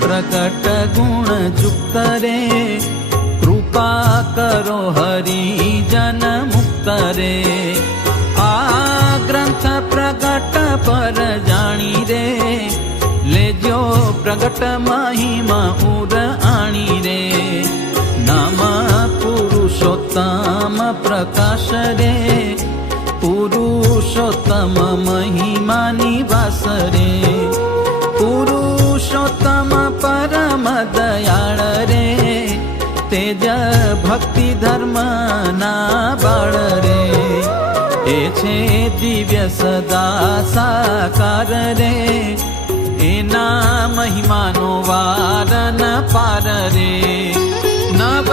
प्रकट गुण युक्त रे, कृपा करो हरि जन मुक्त रे। आ ग्रंथ प्रगट पर जाणी रे, लेजो प्रगट महिमा उर आणी रे। नाम पुरुषोत्तम प्रकाश रे, पुरुषोत्तम महिमा निवास रे। पुरुषोत्तम परम दयाळ रे, तेज भक्ति धर्म ना बाळ रे। ए छे दिव्य सदा साकार रे, एना महिमानो वार न पार रे। नव